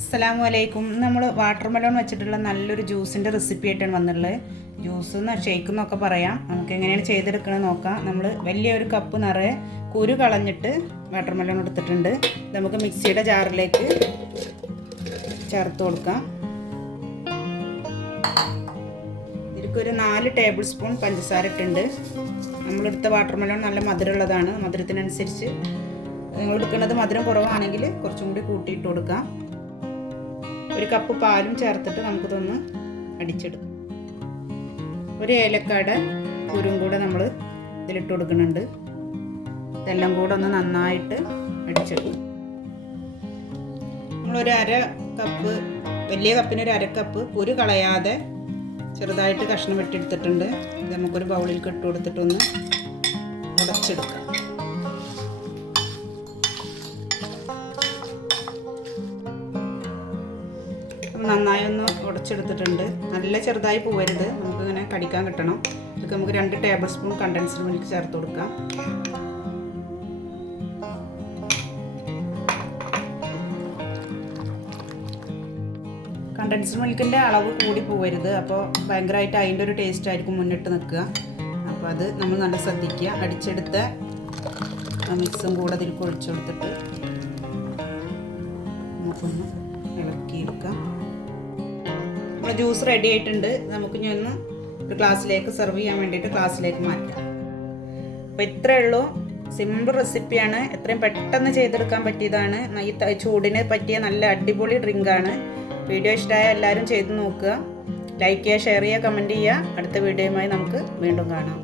അസ്സലാമു അലൈക്കും. നമ്മൾ വാട്ടർമെലോൺ വെച്ചിട്ടുള്ള നല്ലൊരു ജ്യൂസിൻ്റെ റെസിപ്പി ആയിട്ടാണ് വന്നിട്ടുള്ളത്. ജ്യൂസ് ഷേക്ക് എന്നൊക്കെ പറയാം. നമുക്ക് എങ്ങനെയാണ് ചെയ്തെടുക്കണമെന്ന് നോക്കാം. നമ്മൾ വലിയൊരു കപ്പ് നിറയെ കുരു കളഞ്ഞിട്ട് വാട്ടർമെലോൺ എടുത്തിട്ടുണ്ട്. നമുക്ക് മിക്സിയുടെ ജാറിലേക്ക് ചേർത്ത് കൊടുക്കാം. ഇതിലേക്കൊരു 4 ടേബിൾ സ്പൂൺ പഞ്ചസാര ഇട്ടുണ്ട്. നമ്മളെടുത്ത വാട്ടർമെലോൺ നല്ല മധുരമുള്ളതാണ്. മധുരത്തിനനുസരിച്ച് നിങ്ങൾ എടുക്കുന്നത് മധുരം കുറവാണെങ്കിൽ കുറച്ചും കൂടി കൂട്ടിയിട്ട് കൊടുക്കാം. ഒരു കപ്പ് പാലും ചേർത്തിട്ട് നമുക്കിതൊന്ന് അടിച്ചെടുക്കാം. ഒരു ഏലക്കായുടെ കുരും കൂടെ നമ്മൾ ഇതിലിട്ട് കൊടുക്കുന്നുണ്ട്. ഇതെല്ലാം കൂടെ ഒന്ന് നന്നായിട്ട് അടിച്ചെടുക്കും. നമ്മളൊരു അര കപ്പ്, വലിയ കപ്പിന് ഒരു അര കപ്പ് കുരു കളയാതെ ചെറുതായിട്ട് കഷ്ണം വെട്ടിയെടുത്തിട്ടുണ്ട്. ഇത് നമുക്കൊരു ബൗളിൽ ഇട്ട് കൊടുത്തിട്ടൊന്ന് ഉടച്ചെടുക്കാം. നന്നായി ഒന്ന് ഉടച്ചെടുത്തിട്ടുണ്ട്. നല്ല ചെറുതായി പോവരുത്, നമുക്കിങ്ങനെ കടിക്കാൻ കിട്ടണം. ഇതൊക്കെ നമുക്ക് 2 ടേബിൾ സ്പൂൺ കണ്ടൻസ്ഡ് മിൽക്ക് ചേർത്ത് കൊടുക്കാം. കണ്ടൻസ്ഡ് മിൽക്കിൻ്റെ അളവ് കൂടി പോവരുത്, അപ്പോൾ ഭയങ്കരമായിട്ട് അതിൻ്റെ ഒരു ടേസ്റ്റ് ആയിരിക്കും മുന്നിട്ട് നിൽക്കുക. അപ്പോൾ അത് നമ്മൾ നല്ല ശ്രദ്ധിക്കുക. അടിച്ചെടുത്ത മിക്സും കൂടെ അതിൽ ഒഴിച്ചു കൊടുത്തിട്ട് നമുക്കൊന്ന് ഇളക്കിയെടുക്കാം. നമ്മുടെ ജ്യൂസ് റെഡി ആയിട്ടുണ്ട്. നമുക്ക് ഇനി ഒന്ന് ഒരു ഗ്ലാസ്സിലേക്ക് സെർവ് ചെയ്യാൻ വേണ്ടിയിട്ട് ഗ്ലാസ്സിലേക്ക് മാറ്റാം. അപ്പോൾ ഇത്രയേ ഉള്ളൂ. സിമ്പിൾ റെസിപ്പിയാണ്. എത്രയും പെട്ടെന്ന് ചെയ്തെടുക്കാൻ പറ്റിയതാണ്. ഈ ചൂടിന് പറ്റിയ നല്ല അടിപൊളി ഡ്രിങ്കാണ്. വീഡിയോ ഇഷ്ടമായ എല്ലാവരും ചെയ്ത് നോക്കുക. ലൈക്ക് ചെയ്യുക, ഷെയർ ചെയ്യുക, കമൻറ്റ് ചെയ്യുക. അടുത്ത വീഡിയോയുമായി നമുക്ക് വീണ്ടും കാണാം.